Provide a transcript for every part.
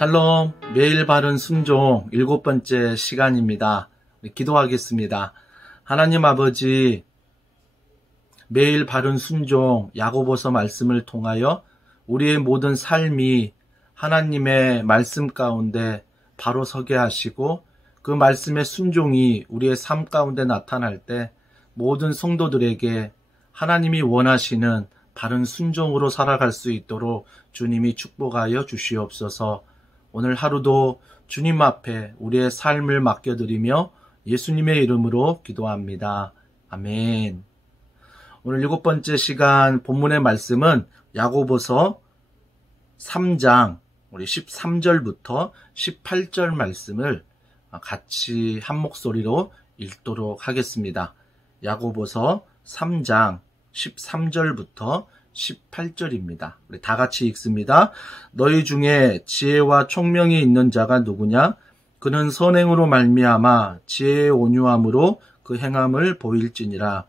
샬롬, 매일 바른 순종 7번째 시간입니다. 기도하겠습니다. 하나님 아버지, 매일 바른 순종 야고보서 말씀을 통하여 우리의 모든 삶이 하나님의 말씀 가운데 바로 서게 하시고 그 말씀의 순종이 우리의 삶 가운데 나타날 때 모든 성도들에게 하나님이 원하시는 바른 순종으로 살아갈 수 있도록 주님이 축복하여 주시옵소서. 오늘 하루도 주님 앞에 우리의 삶을 맡겨드리며 예수님의 이름으로 기도합니다. 아멘. 오늘 7번째 시간 본문의 말씀은 야고보서 3장 우리 13절부터 18절 말씀을 같이 한 목소리로 읽도록 하겠습니다. 야고보서 3장 13절부터 18절입니다. 우리 다 같이 읽습니다. 너희 중에 지혜와 총명이 있는 자가 누구냐? 그는 선행으로 말미암아 지혜의 온유함으로 그 행함을 보일지니라.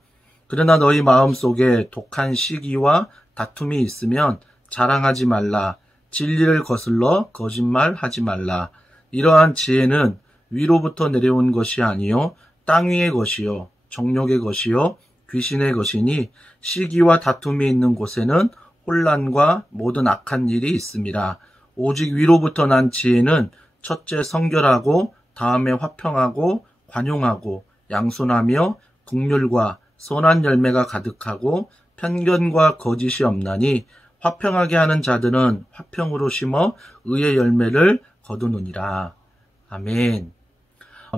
그러나 너희 마음속에 독한 시기와 다툼이 있으면 자랑하지 말라. 진리를 거슬러 거짓말하지 말라. 이러한 지혜는 위로부터 내려온 것이 아니요 땅 위의 것이요 정욕의 것이요 귀신의 것이니 시기와 다툼이 있는 곳에는 혼란과 모든 악한 일이 있음이라. 오직 위로부터 난 지혜는 첫째 성결하고 다음에 화평하고 관용하고 양손하며 긍휼과 선한 열매가 가득하고 편견과 거짓이 없나니 화평하게 하는 자들은 화평으로 심어 의의 열매를 거두느니라. 아멘.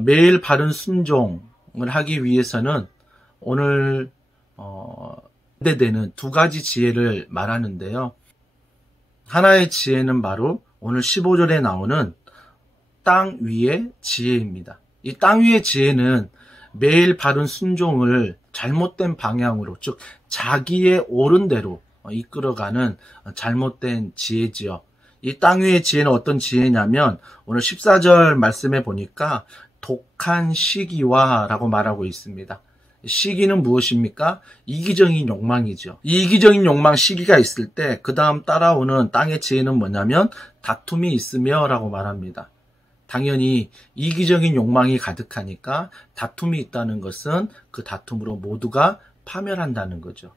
매일 바른 순종을 하기 위해서는 오늘 기대되는 두 가지 지혜를 말하는데요. 하나의 지혜는 바로 오늘 15절에 나오는 땅 위의 지혜입니다. 이 땅 위의 지혜는 매일 바른 순종을 잘못된 방향으로, 즉 자기의 옳은 대로 이끌어가는 잘못된 지혜지요. 이 땅 위의 지혜는 어떤 지혜냐면 오늘 14절 말씀에 보니까 독한 시기와 라고 말하고 있습니다. 시기는 무엇입니까? 이기적인 욕망이죠. 이 이기적인 욕망 시기가 있을 때 그 다음 따라오는 땅의 지혜는 뭐냐면 다툼이 있으며 라고 말합니다. 당연히 이기적인 욕망이 가득하니까 다툼이 있다는 것은 그 다툼으로 모두가 파멸한다는 거죠.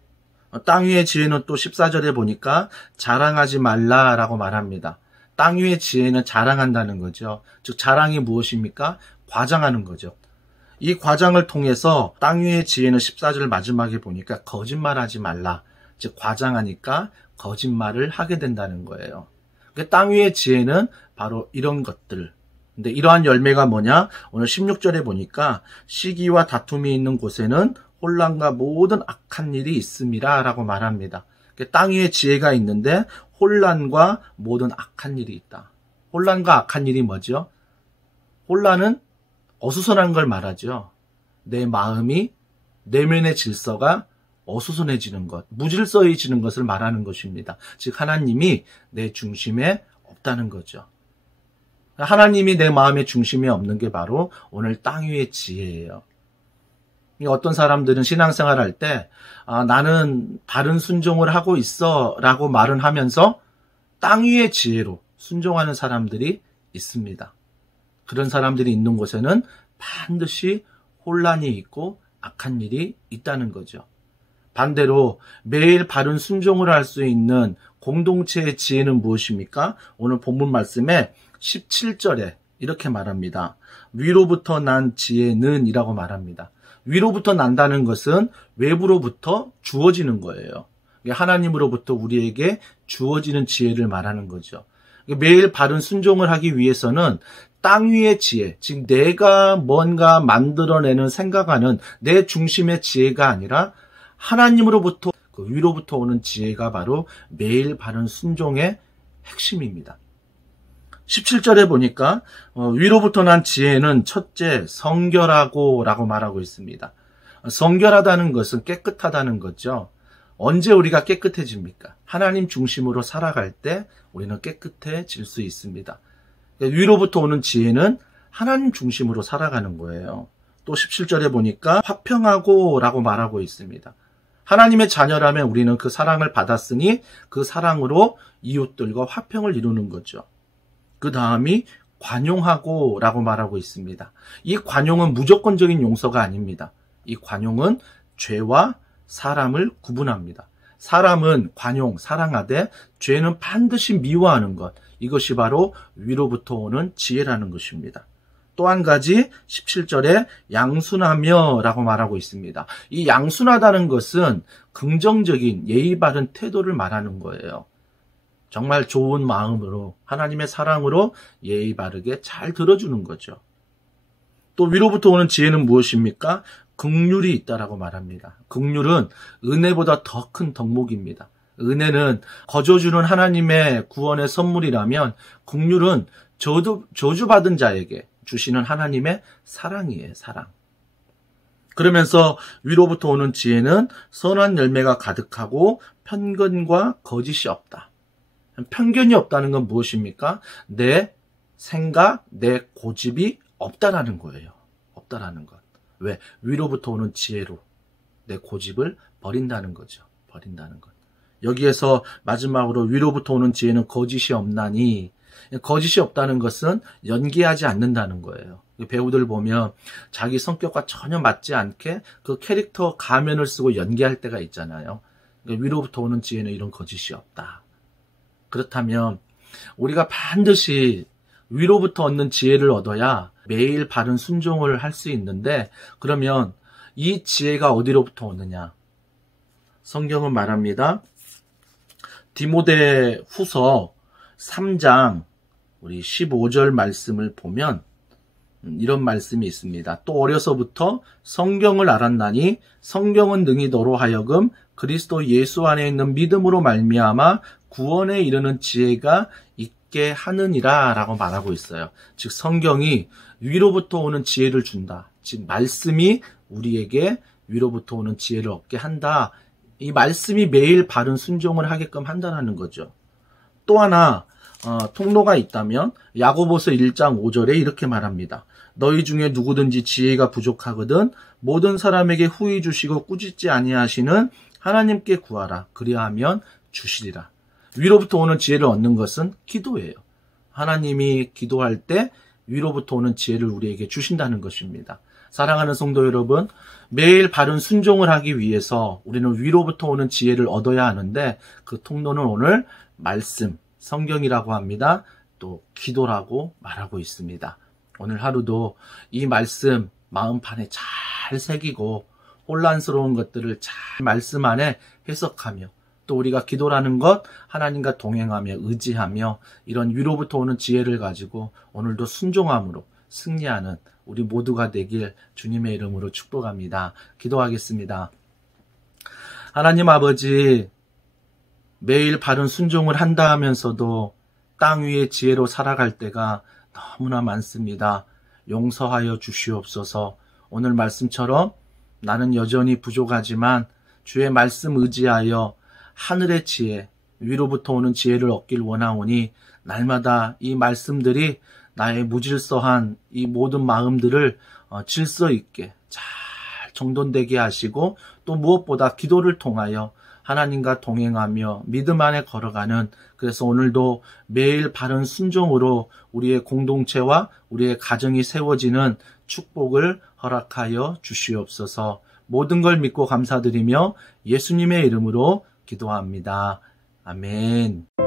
땅 위의 지혜는 또 14절에 보니까 자랑하지 말라라고 말합니다. 땅 위의 지혜는 자랑한다는 거죠. 즉 자랑이 무엇입니까? 과장하는 거죠. 이 과장을 통해서 땅 위의 지혜는 14절 마지막에 보니까 거짓말하지 말라. 즉 과장하니까 거짓말을 하게 된다는 거예요. 땅 위의 지혜는 바로 이런 것들. 근데 이러한 열매가 뭐냐? 오늘 16절에 보니까 시기와 다툼이 있는 곳에는 혼란과 모든 악한 일이 있음이라 라고 말합니다. 땅 위에 지혜가 있는데 혼란과 모든 악한 일이 있다. 혼란과 악한 일이 뭐죠? 혼란은 어수선한 걸 말하죠. 내 마음이 내면의 질서가 어수선해지는 것, 무질서해지는 것을 말하는 것입니다. 즉 하나님이 내 중심에 없다는 거죠. 하나님이 내 마음의 중심에 없는 게 바로 오늘 땅 위의 지혜예요. 어떤 사람들은 신앙생활 할 때 나는 바른 순종을 하고 있어 라고 말은 하면서 땅 위의 지혜로 순종하는 사람들이 있습니다. 그런 사람들이 있는 곳에는 반드시 혼란이 있고 악한 일이 있다는 거죠. 반대로 매일 바른 순종을 할 수 있는 공동체의 지혜는 무엇입니까? 오늘 본문 말씀에 17절에 이렇게 말합니다. 위로부터 난 지혜는 이라고 말합니다. 위로부터 난다는 것은 외부로부터 주어지는 거예요. 하나님으로부터 우리에게 주어지는 지혜를 말하는 거죠. 매일 바른 순종을 하기 위해서는 땅 위의 지혜, 즉 내가 뭔가 만들어내는 생각하는 내 중심의 지혜가 아니라 하나님으로부터 그 위로부터 오는 지혜가 바로 매일 바른 순종의 핵심입니다. 17절에 보니까 위로부터 난 지혜는 첫째 성결하고 라고 말하고 있습니다. 성결하다는 것은 깨끗하다는 거죠. 언제 우리가 깨끗해집니까? 하나님 중심으로 살아갈 때 우리는 깨끗해질 수 있습니다. 위로부터 오는 지혜는 하나님 중심으로 살아가는 거예요. 또 17절에 보니까 화평하고 라고 말하고 있습니다. 하나님의 자녀라면 우리는 그 사랑을 받았으니 그 사랑으로 이웃들과 화평을 이루는 거죠. 그 다음이 관용하고 라고 말하고 있습니다. 이 관용은 무조건적인 용서가 아닙니다. 이 관용은 죄와 사람을 구분합니다. 사람은 관용, 사랑하되 죄는 반드시 미워하는 것. 이것이 바로 위로부터 오는 지혜라는 것입니다. 또 한 가지 17절에 양순하며 라고 말하고 있습니다. 이 양순하다는 것은 긍정적인 예의 바른 태도를 말하는 거예요. 정말 좋은 마음으로 하나님의 사랑으로 예의 바르게 잘 들어주는 거죠. 또 위로부터 오는 지혜는 무엇입니까? 긍휼이 있다라고 말합니다. 긍휼은 은혜보다 더 큰 덕목입니다. 은혜는 거저주는 하나님의 구원의 선물이라면 긍휼은 저주받은 자에게 주시는 하나님의 사랑이에요. 사랑. 그러면서 위로부터 오는 지혜는 선한 열매가 가득하고 편견과 거짓이 없다. 편견이 없다는 건 무엇입니까? 내 생각, 내 고집이 없다라는 거예요. 없다라는 것. 왜? 위로부터 오는 지혜로 내 고집을 버린다는 거죠. 버린다는 것. 여기에서 마지막으로 위로부터 오는 지혜는 거짓이 없나니, 거짓이 없다는 것은 연기하지 않는다는 거예요. 배우들 보면 자기 성격과 전혀 맞지 않게 그 캐릭터 가면을 쓰고 연기할 때가 있잖아요. 위로부터 오는 지혜는 이런 거짓이 없다. 그렇다면 우리가 반드시 위로부터 얻는 지혜를 얻어야 매일 바른 순종을 할 수 있는데, 그러면 이 지혜가 어디로부터 오느냐? 성경은 말합니다. 디모데 후서 3장 우리 15절 말씀을 보면 이런 말씀이 있습니다. 또 어려서부터 성경을 알았나니 성경은 능히 너로 하여금 그리스도 예수 안에 있는 믿음으로 말미암아 구원에 이르는 지혜가 있게 하느니라 라고 말하고 있어요. 즉 성경이 위로부터 오는 지혜를 준다. 즉 말씀이 우리에게 위로부터 오는 지혜를 얻게 한다. 이 말씀이 매일 바른 순종을 하게끔 한다는 거죠. 또 하나 통로가 있다면 야고보서 1장 5절에 이렇게 말합니다. 너희 중에 누구든지 지혜가 부족하거든 모든 사람에게 후히 주시고 꾸짖지 아니하시는 하나님께 구하라. 그리하면 주시리라. 위로부터 오는 지혜를 얻는 것은 기도예요. 하나님이 기도할 때 위로부터 오는 지혜를 우리에게 주신다는 것입니다. 사랑하는 성도 여러분, 매일 바른 순종을 하기 위해서 우리는 위로부터 오는 지혜를 얻어야 하는데, 그 통로는 오늘 말씀, 성경이라고 합니다. 또 기도라고 말하고 있습니다. 오늘 하루도 이 말씀 마음판에 잘 새기고 혼란스러운 것들을 잘 말씀 안에 해석하며, 또 우리가 기도라는 것 하나님과 동행하며 의지하며 이런 위로부터 오는 지혜를 가지고 오늘도 순종함으로 승리하는 우리 모두가 되길 주님의 이름으로 축복합니다. 기도하겠습니다. 하나님 아버지, 매일 바른 순종을 한다 하면서도 땅 위의 지혜로 살아갈 때가 너무나 많습니다. 용서하여 주시옵소서. 오늘 말씀처럼 나는 여전히 부족하지만 주의 말씀 의지하여 하늘의 지혜, 위로부터 오는 지혜를 얻길 원하오니 날마다 이 말씀들이 나의 무질서한 이 모든 마음들을 질서 있게 잘 정돈되게 하시고, 또 무엇보다 기도를 통하여 하나님과 동행하며 믿음 안에 걸어가는, 그래서 오늘도 매일 바른 순종으로 우리의 공동체와 우리의 가정이 세워지는 축복을 허락하여 주시옵소서. 모든 걸 믿고 감사드리며 예수님의 이름으로 기도합니다. 아멘.